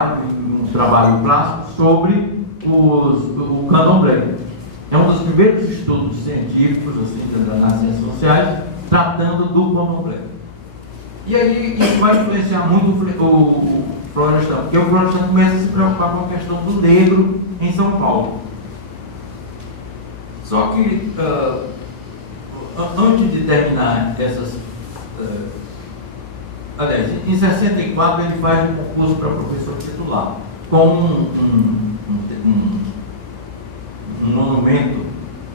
um trabalho clássico sobre o candomblé. É um dos primeiros estudos científicos assim, nas ciências sociais tratando do candomblé. E aí isso vai influenciar muito o Florestan, porque o Florestan começa a se preocupar com a questão do negro em São Paulo. Só que antes de terminar essas... aliás, em 64 ele faz um concurso para professor titular, com um monumento,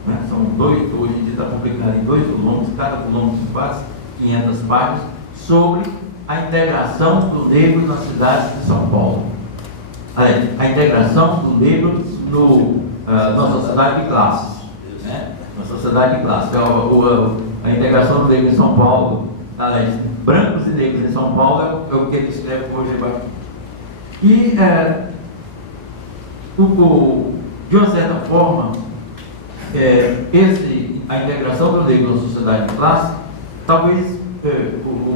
né? São dois, hoje em dia está publicado em 2 volumes, cada volume tem quase 500 páginas, sobre a integração do negro nas cidades de São Paulo. A integração do negro na sociedade de classes. Né? Na sociedade de classes. A integração do negro em São Paulo, aliás, brancos e negros em São Paulo é o que ele escreve hoje. E, de uma certa forma, a integração do negro na sociedade de classe, talvez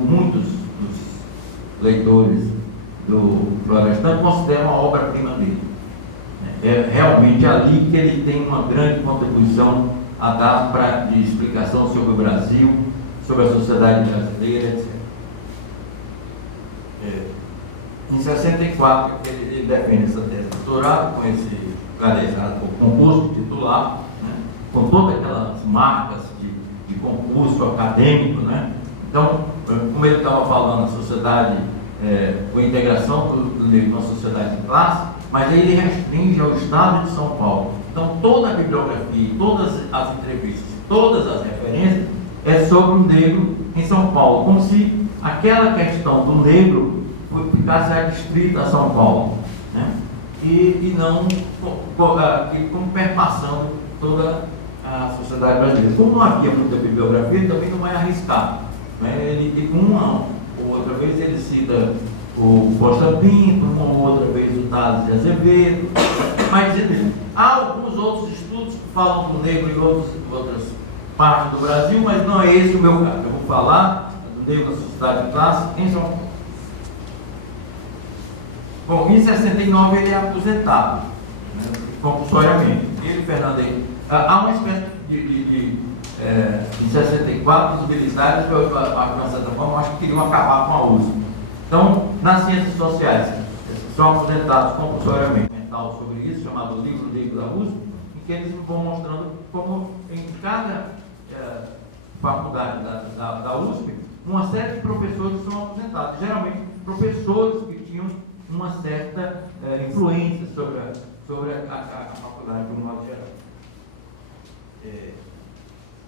muitos dos leitores do Florestan consideram a obra-prima dele. É realmente ali que ele tem uma grande contribuição a dar de explicação sobre o Brasil, sobre a sociedade brasileira, etc. Em 64, ele defende essa tese de doutorado com esse concurso titular, né, com todas aquelas marcas de concurso acadêmico, né? Então, como ele estava falando, a sociedade, a integração do negro na sociedade de classe, mas aí ele restringe ao estado de São Paulo. Então, toda a bibliografia, todas as entrevistas, todas as referências é sobre o negro em São Paulo, como se aquela questão do negro ficasse restrita a São Paulo, né? E não como perpassando toda a sociedade brasileira. Como não havia muita bibliografia, ele também não vai arriscar, né? Ele, uma ou outra vez ele cita o Costa Pinto, uma ou outra vez o Tales de Azevedo, mas há alguns outros estudos que falam do negro em outras partes do Brasil, mas não é esse o meu caso. Eu vou falar do negro na sociedade de classe em São Paulo. Bom, em 69 ele é aposentado, né, compulsoriamente. Ele, Fernando Henrique, há uma espécie em 64 os militares, de uma certa forma, acho que queriam acabar com a USP. Então, nas ciências sociais, são aposentados compulsoriamente. Mental sobre isso, chamado Livro Negro da USP, em que eles vão mostrando como em cada faculdade da USP, uma série de professores são aposentados. Geralmente, professores que tinham uma certa influência sobre a faculdade de um modo geral.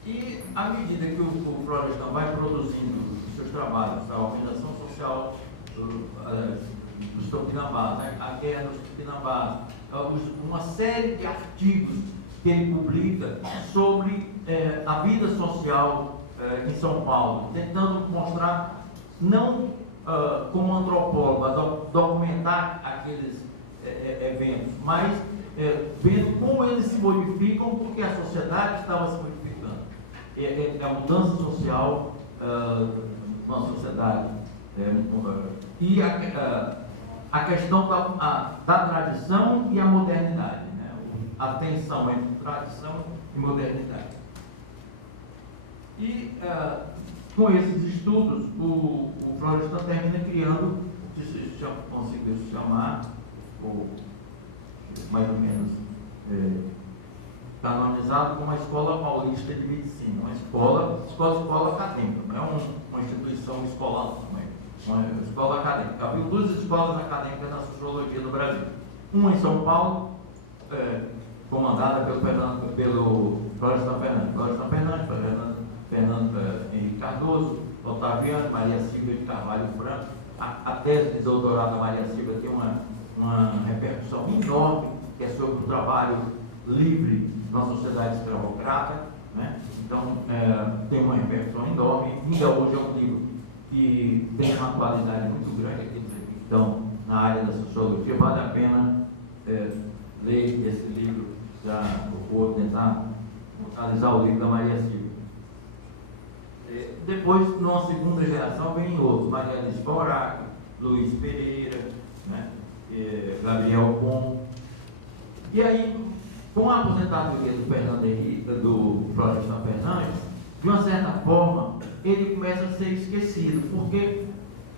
E à medida que o Florestan vai produzindo os seus trabalhos, a organização social dos Tupinambás, né, a guerra dos Tupinambás, uma série de artigos que ele publica sobre a vida social em São Paulo, tentando mostrar, não como antropólogo, a documentar aqueles eventos, mas vendo como eles se modificam porque a sociedade estava se modificando. A mudança social na sociedade. E a questão da tradição e a modernidade, né? A tensão entre tradição e modernidade. E com esses estudos, o Florestan termina criando o que se conseguiu chamar, ou mais ou menos canonizado, como a Escola Paulista de Medicina, uma escola acadêmica, não é uma instituição escolar também, uma escola acadêmica. Havia 2 escolas acadêmicas na sociologia do Brasil. Uma em São Paulo, comandada pelo Florestan Fernando Henrique Cardoso, Otaviano, Maria Silvia de Carvalho Franco. A tese de doutorado da Maria Silvia tem uma repercussão enorme, que é sobre o trabalho livre na sociedade escravocrata, né? Então, tem uma repercussão enorme. Ainda hoje é um livro que tem uma qualidade muito grande. Aqueles que estão na área da sociologia, vale a pena ler esse livro, ou tentar analisar o livro da Maria Silvia. Depois, numa segunda geração, vem outros, Maria Alice Borac, Luiz Pereira, né? Gabriel com. E aí, com a aposentadoria do Fernando Henrique, do Florestan Fernandes, de uma certa forma, ele começa a ser esquecido, porque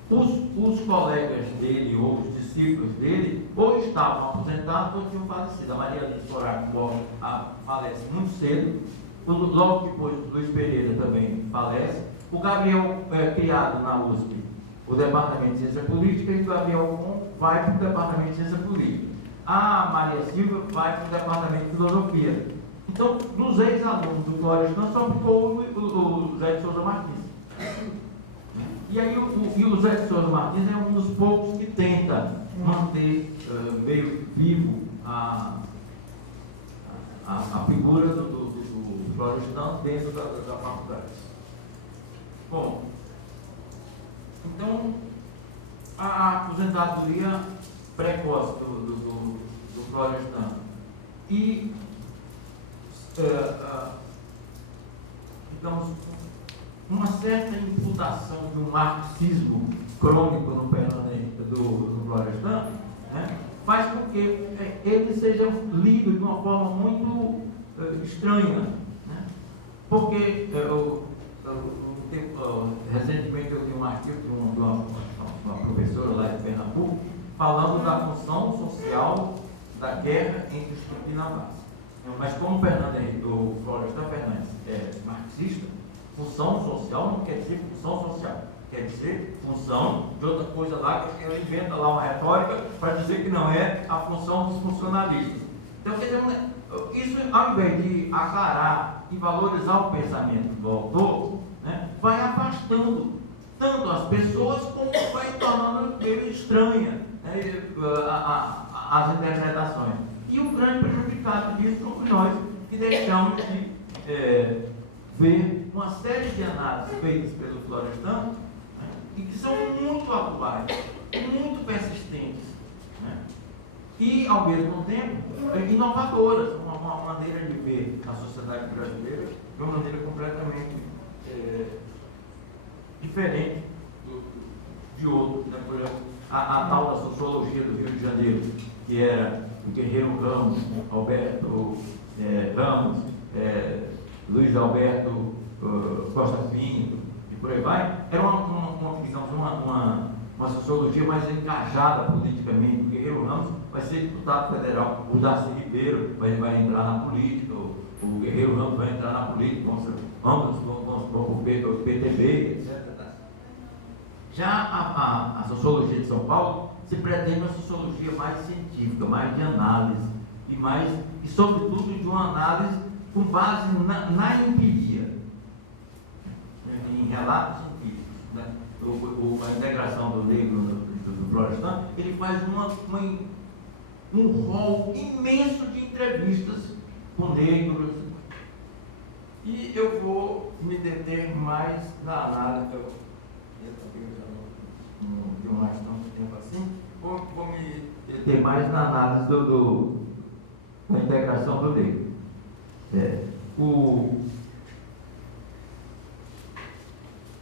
os colegas dele, ou os discípulos dele, ou estavam aposentados ou tinham falecido. A Maria Alice Soraco falece muito cedo, logo depois o Luiz Pereira também falece. O Gabriel é criado na USP, o Departamento de Ciência Política, e o Gabriel vai para o Departamento de Ciência Política. A Maria Silva vai para o Departamento de Filosofia. Então, dos ex-alunos do Florestan, só ficou o Zé de Souza Martins. E aí o Zé de Souza Martins é um dos poucos que tenta manter meio vivo a figura do Florestan dentro da faculdade. Bom, então a aposentadoria precoce do Florestan e digamos, uma certa imputação de um marxismo crônico no Fernando do Florestan, né, faz com que ele seja lido de uma forma muito estranha, né? Porque recentemente eu li um artigo de uma professora lá de Pernambuco falando da função social da guerra entre os tupinambás. Mas como o Fernando do Florestan Fernandes é marxista, função social não quer dizer função social, quer dizer função de outra coisa lá, que ele inventa lá uma retórica para dizer que não é a função dos funcionalistas. Então, quer dizer, isso, ao invés de aclarar e valorizar o pensamento do autor, né, vai afastando tanto as pessoas como vai tornando meio estranha, né, as interpretações. E o grande prejudicado disso somos nós, que deixamos de ver uma série de análises feitas pelo Florestan, né, e que são muito atuais, muito persistentes, né, e, ao mesmo tempo, inovadoras, uma maneira de ver a sociedade brasileira de uma maneira completamente diferente de outros, né? Por exemplo, a tal da sociologia do Rio de Janeiro, que era o Guerreiro Ramos, Alberto Ramos, Luiz Alberto Costa Pinto, e por aí vai, era uma sociologia mais encajada politicamente. O Guerreiro Ramos vai ser deputado federal, o Darcy Ribeiro vai entrar na política, o Guerreiro Ramos vai entrar na política, vamos para o PTB, etc. Já a sociologia de São Paulo se pretende uma sociologia mais científica, mais de análise, e sobretudo de uma análise com base na empiria, em relatos empíricos, né? A integração do negro do Florestan, ele faz um rol imenso de entrevistas com negros, e eu vou me deter mais na análise. Eu não tenho mais tanto tempo assim, vou me deter mais na análise da integração do negro.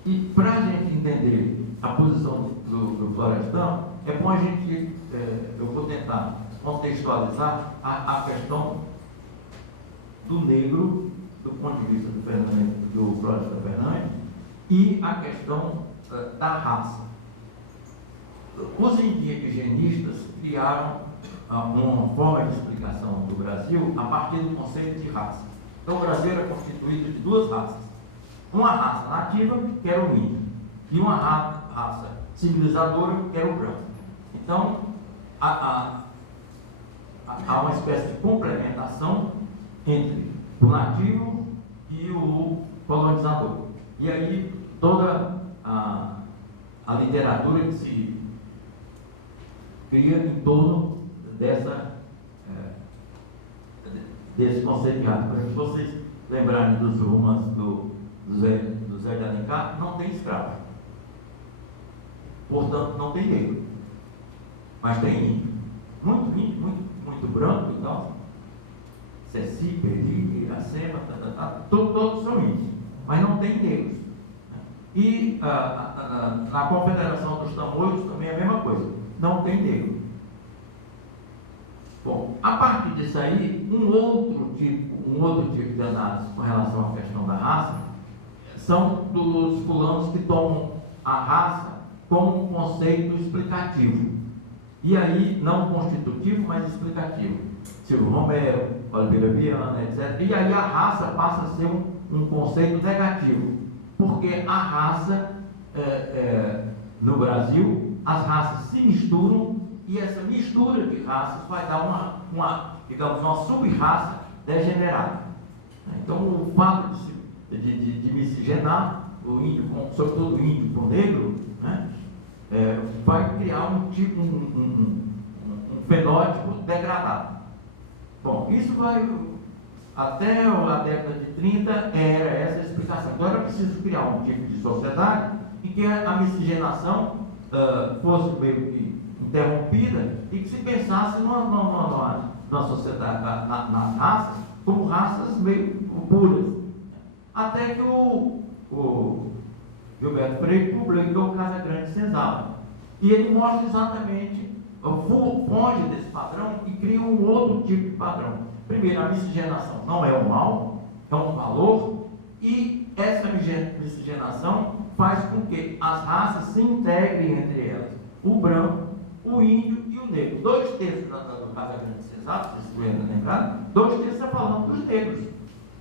E para a gente entender a posição do Florestan, é bom a gente, eu vou tentar contextualizar a questão do negro, do ponto de vista do Florestan Fernandes, e a questão da raça. Os indigenistas criaram uma forma de explicação do Brasil a partir do conceito de raça. Então, o Brasil era constituído de duas raças. Uma raça nativa, que era o índio, e uma raça civilizadora, que era o branco. Então, há uma espécie de complementação entre o nativo e o colonizador. E aí, toda a literatura que se cria em torno desse conceito de raça. Para vocês lembrarem dos romances do Zé de Alencar, não tem escravo. Portanto, não tem negro. Mas tem índio. Muito branco e tal. Ceci, Peri, Iracema, todos são índios. Mas não tem negros. E na Confederação dos Tamoios também é a mesma coisa. Não tem negro. disso aí, um outro tipo de análise com relação à questão da raça são dos fulanos que tomam a raça como um conceito explicativo. E aí, não constitutivo, mas explicativo. Silvio Romero, Oliveira Viana, etc. E aí a raça passa a ser um conceito negativo, porque a raça, no Brasil, as raças se misturam e essa mistura de raças vai dar digamos, uma sub-raça degenerada. Então, o fato de miscigenar o índio, sobretudo o índio com o negro, né, vai criar um fenótipo degradado. Bom, isso vai até a década de 30 era essa a explicação. Então era preciso criar um tipo de sociedade em que a miscigenação fosse meio que interrompida e que se pensasse numa sociedade, nas raças, como raças meio puras. Até que o Gilberto Freire publicou o Casagrande Senzala. E ele mostra exatamente, foge desse padrão e cria um outro tipo de padrão. Primeiro, a miscigenação não é um mal, é um valor, e essa miscigenação faz com que as raças se integrem entre elas. O branco, o índio e o negro. 2 terços do Casagrande Senzala, se vocês lembram, lembrado? 2 terços é falando dos negros.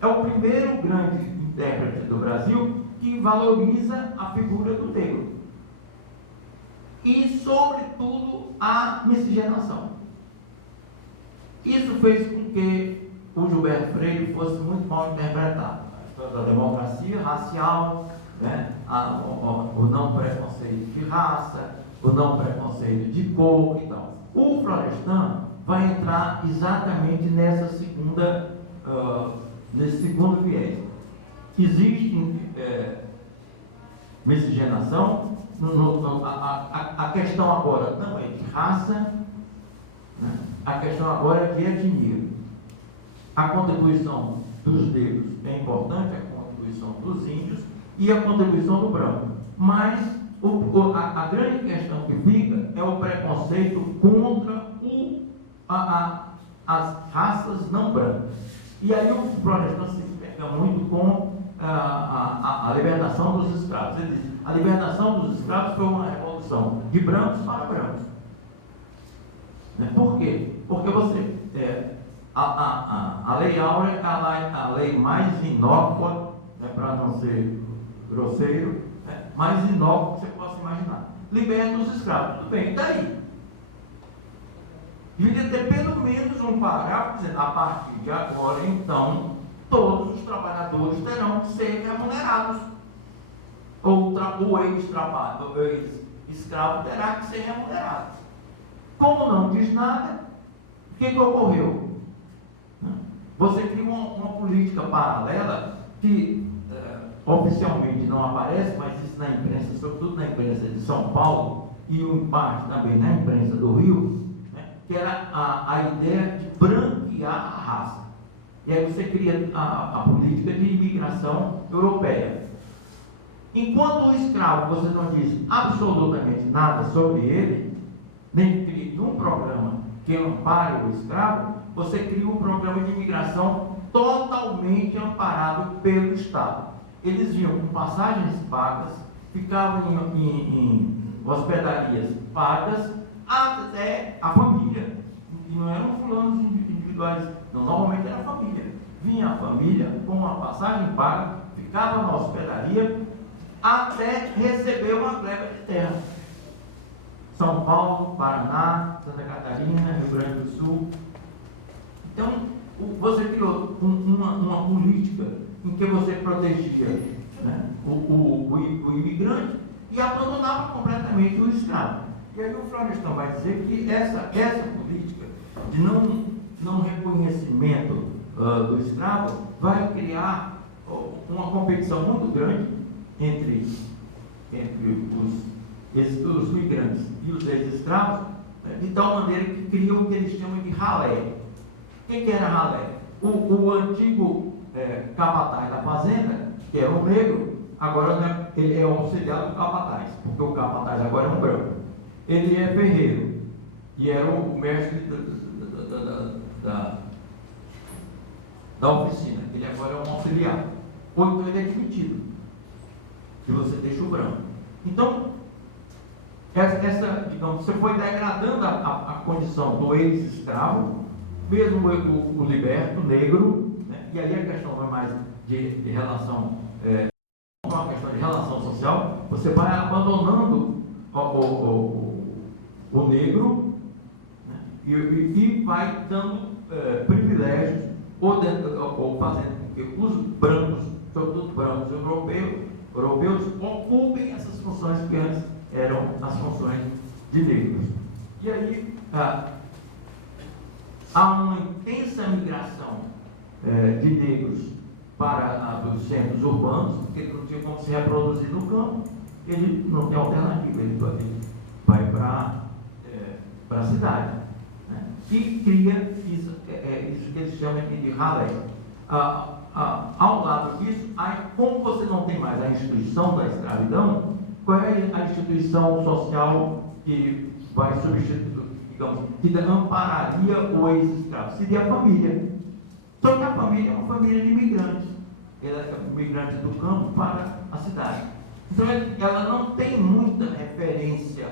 É o primeiro grande intérprete do Brasil que valoriza a figura do negro. E, sobretudo, a miscigenação. Isso fez com que o Gilberto Freire fosse muito mal interpretado. A história da democracia racial, né? O não preconceito de raça, o não preconceito de cor e tal. O Florestan vai entrar exatamente nesse segundo viés. Existe miscigenação, a questão agora não é de raça, né? A questão agora é de etnia. A contribuição dos negros é importante, a contribuição dos índios e a contribuição do branco. Mas a grande questão que fica é o preconceito contra as raças não brancas. E aí o Florestan se pega muito com a libertação dos escravos. Ele diz, a libertação dos escravos foi uma revolução de brancos para brancos. Por quê? Porque a Lei Áurea é a lei mais inócua, para não ser grosseiro, mais inócua que você possa imaginar. Liberta os escravos. Tudo bem, e daí? Devia ter pelo menos um parágrafo dizendo, a partir de agora, então, todos os trabalhadores terão que ser remunerados. Ou o ex-escravo terá que ser remunerado. Como não diz nada, o que ocorreu? Você cria uma política paralela que oficialmente não aparece, mas isso na imprensa, sobretudo na imprensa de São Paulo e em parte também na imprensa do Rio, que era a ideia de branquear a raça. E aí você cria a política de imigração europeia. Enquanto o escravo você não diz absolutamente nada sobre ele, nem cria um programa que ampare o escravo, você cria um programa de imigração totalmente amparado pelo Estado. Eles iam com passagens pagas, ficavam em hospedarias pagas, até a família. E não eram fulanos individuais, não, normalmente era a família. Vinha a família com uma passagem paga, ficava na hospedaria, até receber uma gleba de terra. São Paulo, Paraná, Santa Catarina, Rio Grande do Sul. Então, você criou uma política em que você protegia, né, o imigrante e abandonava completamente o escravo. E aí o Florestan vai dizer que essa política de não reconhecimento do escravo vai criar uma competição muito grande entre os migrantes e os ex-escravos, de tal maneira que criam o que eles chamam de ralé. O que era ralé? O antigo capataz da fazenda, que era um negro, agora ele é o auxiliar do capataz, porque o capataz agora é um branco. Ele é ferreiro, e era o mestre da oficina, ele agora é um auxiliar, ou então ele é demitido, e você deixa o branco. Então, digamos, você foi degradando a condição do ex-escravo, mesmo o liberto, negro, né? E aí a questão vai mais de relação, uma questão de relação social, você vai abandonando o negro, né? E vai dando privilégios, ou fazendo com que os brancos, sobretudo brancos europeus, ocupem essas funções que antes eram as funções de negros. E aí há uma intensa migração de negros para os centros urbanos, porque ele não tinha como se reproduzir no campo, ele não tem alternativa, ele vai para a cidade, né? E cria isso que eles chamam aqui de ralé. Ao lado disso, como você não tem mais a instituição da escravidão, qual é a instituição social que vai substituir, digamos, que ampararia o ex-escravo? Seria a família. Só que a família é uma família de imigrantes. Ela é imigrante do campo para a cidade. Então ela não tem muita referência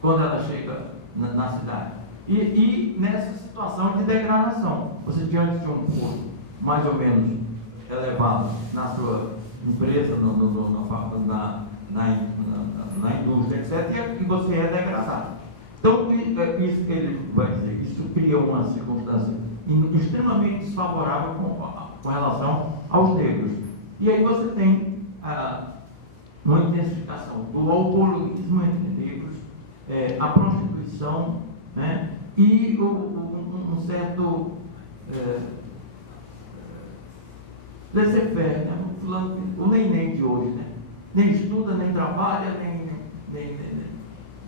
quando ela chega na cidade. E nessa situação de degradação, você diante de um custo mais ou menos elevado na sua empresa, na indústria, etc., e você é degradado. Então, isso, ele vai dizer, isso cria uma circunstância extremamente desfavorável com relação aos negros. E aí você tem uma intensificação do alcoolismo entre negros, a prostituição, né, e um certo laissez-faire, né? O nem de hoje, né? Nem estuda, nem trabalha,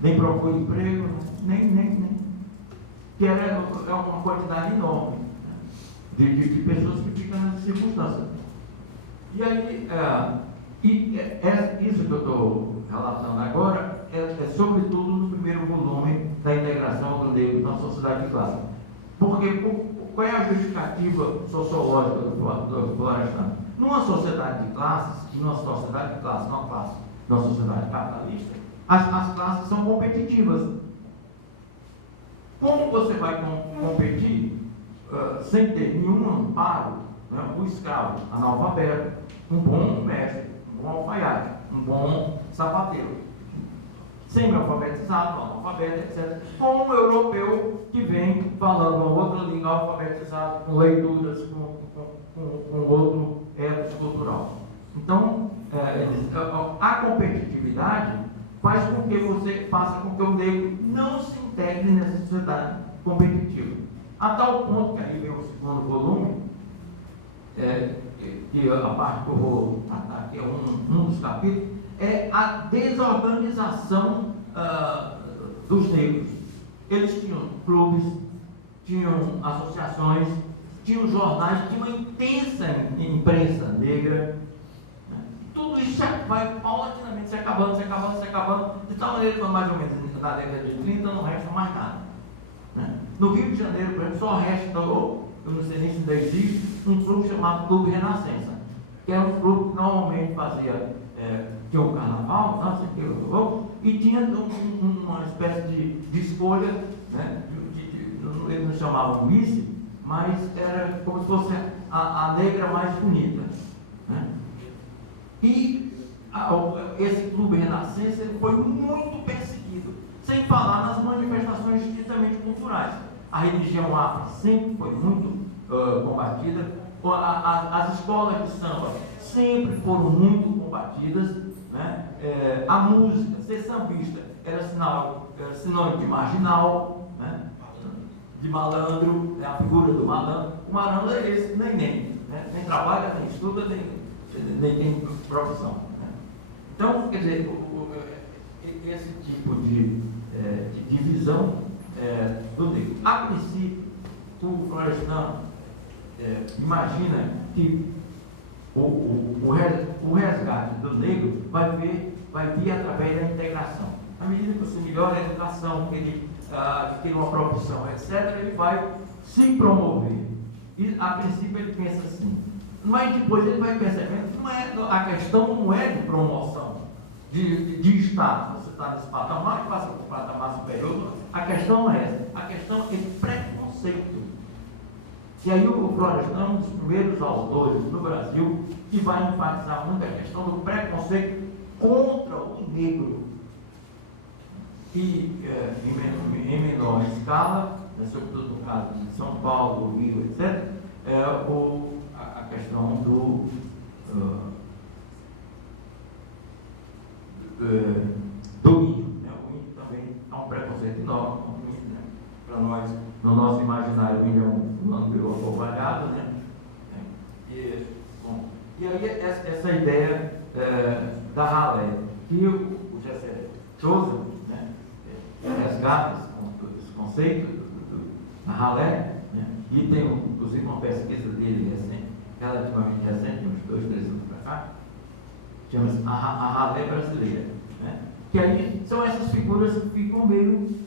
nem procura emprego, nem que é uma quantidade enorme, né, de pessoas que ficam nessa circunstância. E aí, isso que eu estou relatando agora é sobretudo no primeiro volume da integração do negro na sociedade de classe. Porque qual é a justificativa sociológica do Florestan? Numa sociedade de classes, numa sociedade capitalista, as classes são competitivas. Como você vai competir sem ter nenhum amparo, né? O escravo analfabeto, um bom mestre, um bom alfaiate, um bom sapateiro, semi-alfabetizado, analfabeto, etc. Com um europeu que vem falando uma outra língua, alfabetizado, com leituras, com outro ethos cultural. Então, a competitividade faz com que você faça com que o negro não se integre nessa sociedade competitiva. A tal ponto que aí vem o segundo volume, que a parte que eu vou tratar, que é um dos capítulos, é a desorganização dos negros. Eles tinham clubes, tinham associações, tinham jornais, tinha uma intensa imprensa negra. Tudo isso vai paulatinamente se acabando, de tal maneira que mais ou menos na década de 30 não resta mais nada, né? No Rio de Janeiro, por exemplo, só resta, eu não sei nem se ainda existe, um clube chamado Clube Renascença, que era um clube que normalmente fazia, tinha um carnaval, não sei o que, e tinha uma espécie de escolha, né? Eles não chamavam Miss, mas era como se fosse a negra mais bonita, né? E esse clube renascença foi muito perseguido, sem falar nas manifestações estritamente culturais. A religião afro sempre foi muito combatida, as escolas de samba sempre foram muito combatidas, né? A música, ser sambista, era sinônimo de marginal, né? De malandro, a figura do malandro. O malandro é esse, nem trabalha, nem estuda, nem tem profissão, né? Então, quer dizer, esse tipo de divisão do negro. A princípio, o Florestan imagina que o resgate do negro vai vir através da integração. À medida que você melhora a educação, que ele adquire uma profissão, etc., ele vai se promover. E a princípio ele pensa assim, mas depois ele vai percebendo que a questão não é de promoção, de status. Você está nesse patamar e passa para o patamar superior. A questão não é essa, a questão é preconceito. E aí o Florestan é um dos primeiros autores no Brasil que vai enfatizar muito a questão do preconceito contra o negro. E em menor escala, sobretudo no caso de São Paulo, Rio, etc., a questão do índio. Né? O índio também há um preconceito enorme com o índio, né? Para nós, no nosso imaginário, o índio é um fulano abobalhado, né? E aí essa ideia da ralé, que o Gessé Joseph, né, resgata esse conceito da ralé, né, e tem, inclusive, uma pesquisa dele relativamente recente, uns 2, 3 anos para cá, chama-se a ralé brasileira, né, que aí são essas figuras que ficam meio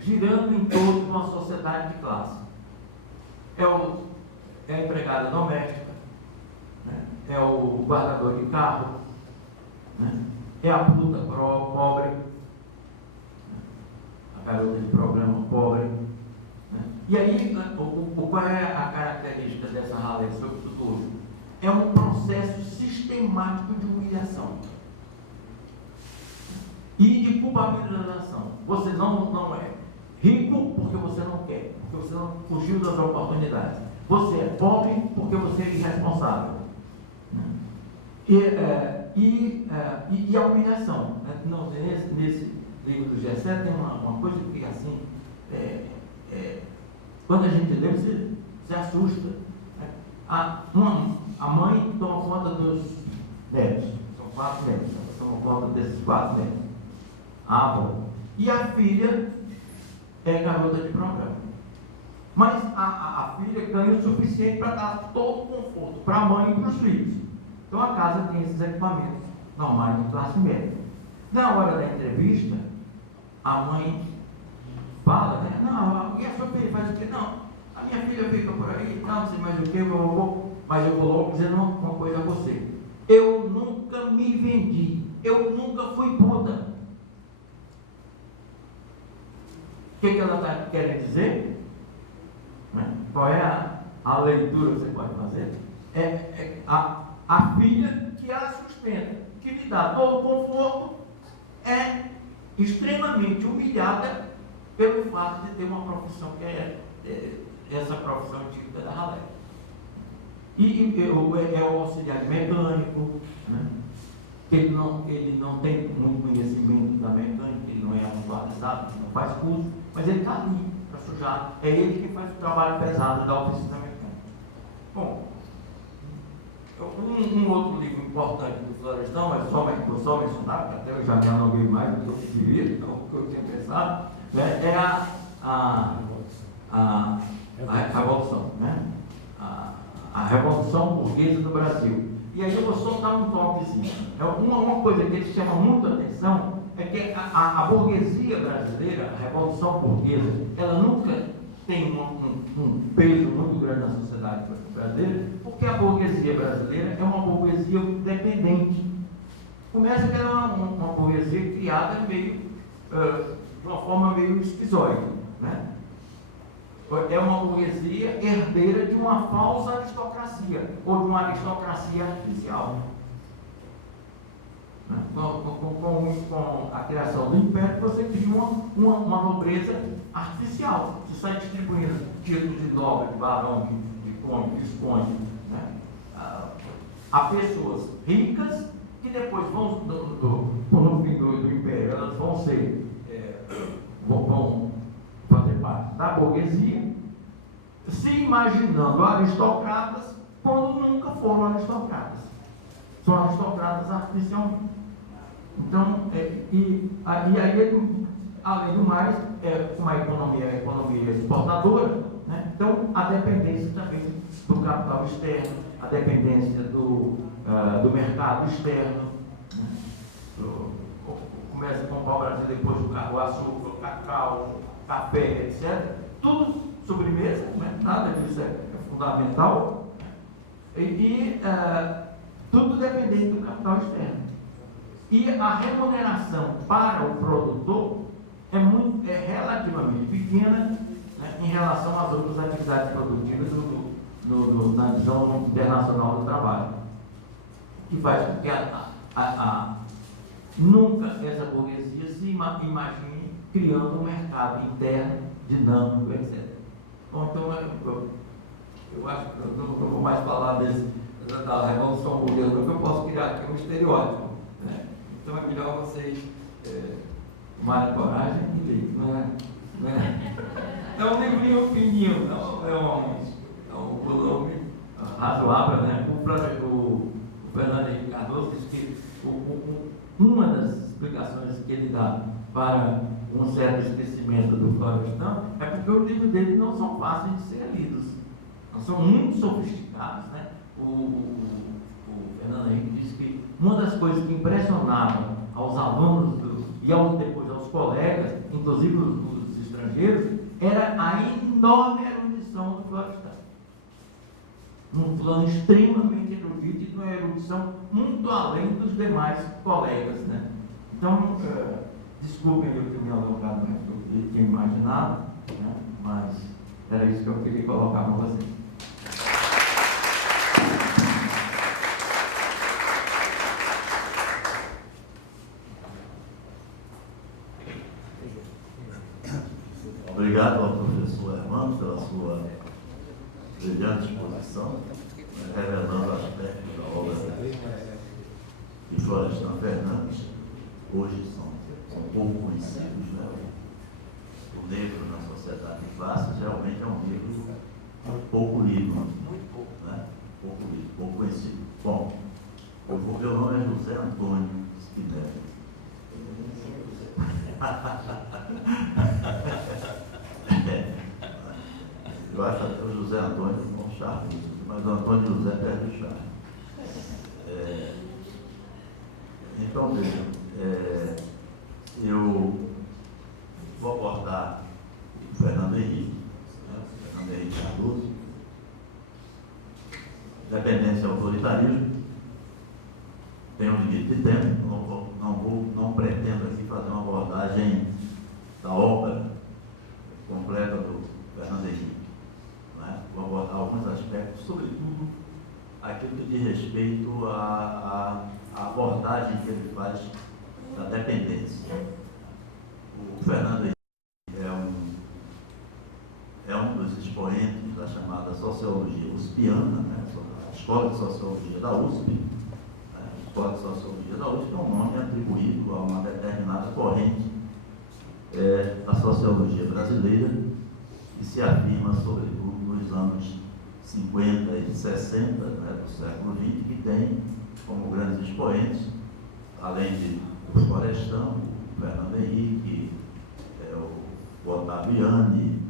girando em torno de uma sociedade de classe. É a empregada doméstica, né? É o guardador de carro, né? É a puta pobre, né? A garota de programa pobre, né? E aí, qual é a característica dessa ralé, sobretudo hoje? É um processo sistemático de humilhação e de culpabilização. Você não é rico porque você não quer, porque você não fugiu das oportunidades. Você é pobre porque você é irresponsável. E a humilhação. Nesse livro do Gessé tem uma coisa que assim, quando a gente lê, você se assusta. Né? A mãe toma conta dos netos, são 4 netos, ela toma conta desses 4 netos. A avó. E a filha é garota de programa. Mas a filha ganha o suficiente para dar todo o conforto para a mãe e para os filhos. Então a casa tem esses equipamentos normais de classe média. Na hora da entrevista, a mãe fala, né? Não, e a sua filha faz o quê? Não, a minha filha fica por aí, não sei mais o quê, mas eu vou logo dizer uma coisa a você. Eu nunca me vendi, eu nunca fui puta. O que ela está querendo dizer? Qual é a leitura que você pode fazer? A filha que a sustenta, que lhe dá todo o conforto, é extremamente humilhada pelo fato de ter uma profissão que é essa profissão típica da ralé. E é o auxiliar mecânico, né? Ele não tem muito conhecimento da mecânica, ele não é atualizado, não faz curso, mas ele está ali para sujar. É ele que faz o trabalho pesado da oficina mecânica. Bom, um outro livro importante do Florestan, mas vou só mencionar, porque até eu já me anoguei mais do que eu queria, então, o que eu tinha pensado, né, é a Revolução, né? A Revolução Burguesa do Brasil. E aí eu vou só dar um toquezinho. Uma coisa que ele chama muito a atenção é que a burguesia brasileira, a Revolução Burguesa, ela nunca tem um peso muito grande na sociedade brasileira, porque a burguesia brasileira é uma burguesia dependente. Começa que ela é uma burguesia criada meio, de uma forma meio esquizoide, né? É uma burguesia herdeira de uma falsa aristocracia, ou de uma aristocracia artificial. Com a criação do Império, você cria uma nobreza artificial. Você sai distribuindo títulos de nobre, de barão, de conde, de visconde, né? A pessoas ricas que depois vão, no fim do Império, elas vão ser, vão fazer parte da burguesia, se imaginando aristocratas quando nunca foram aristocratas. São aristocratas artificialmente. Então, e aí, além do mais, como a economia é economia exportadora, né? Então a dependência também do capital externo, a dependência do mercado externo, né? Começa a comprar o Brasil depois o açúcar, o cacau, café, etc. tudo sobremesa, né? Nada disso é fundamental, tudo dependente do capital externo. E a remuneração para o produtor é relativamente pequena, né, em relação às outras atividades produtivas na visão internacional do trabalho, que faz com que nunca essa burguesia se imagine criando um mercado interno, dinâmico, etc. Bom, então, eu acho que eu não vou mais falar da Revolução Burguesa, porque eu posso criar aqui um estereótipo, né? Então é melhor vocês tomarem coragem e lerem, não é? É um livrinho fininho, não é um volume razoável, né? O Fernando Henrique Cardoso diz que uma das explicações que ele dá para um certo esquecimento do Florestan é porque os livros dele não são fáceis de ser lidos, não são muito sofisticados, né? O Fernando Henrique diz que uma das coisas que impressionava aos alunos e depois aos colegas, inclusive os estrangeiros, era a enorme erudição do Florestan. Num plano extremamente erudito e numa erudição muito além dos demais colegas, né? Então, desculpem eu ter me alongado mais do que eu tinha imaginado, né? Mas era isso que eu queria colocar com vocês. Obrigado ao professor Hermanos pela sua brilhante exposição, revelando aspectos da obra de Florestan Fernandes. Hoje são pouco conhecidos, né? O negro na sociedade de classes realmente é um negro pouco lido, né? Pouco conhecido. Bom, meu nome é José Antônio Spinelli. Eu acho até o José Antônio um charme, mas o Antônio José perde o charme. Então, veja, eu vou abordar o Fernando Henrique, né? Fernando Henrique Cardoso, dependência e autoritarismo. Tem um limite de tempo, não pretendo aqui fazer uma abordagem da obra completa do Fernando Henrique, né? Vou abordar alguns aspectos, sobretudo aquilo que diz respeito à abordagem que ele faz da dependência. O Fernando Henrique é um dos expoentes da chamada sociologia uspiana, né? A Escola de Sociologia da USP. A Escola de Sociologia da USP é um nome atribuído a uma determinada corrente da sociologia brasileira, que se afirma, sobretudo, nos anos 50 e 60, né, do século XX, que tem como grandes expoentes, além de Florestan, o Fernando Henrique, o Ottaviani,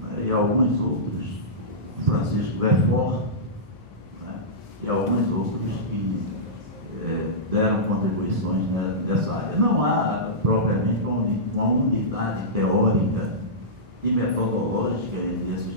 né, e alguns outros, o Francisco Verfort, né, e alguns outros que deram contribuições, né, dessa área. Não há propriamente uma unidade teórica e metodológica entre esses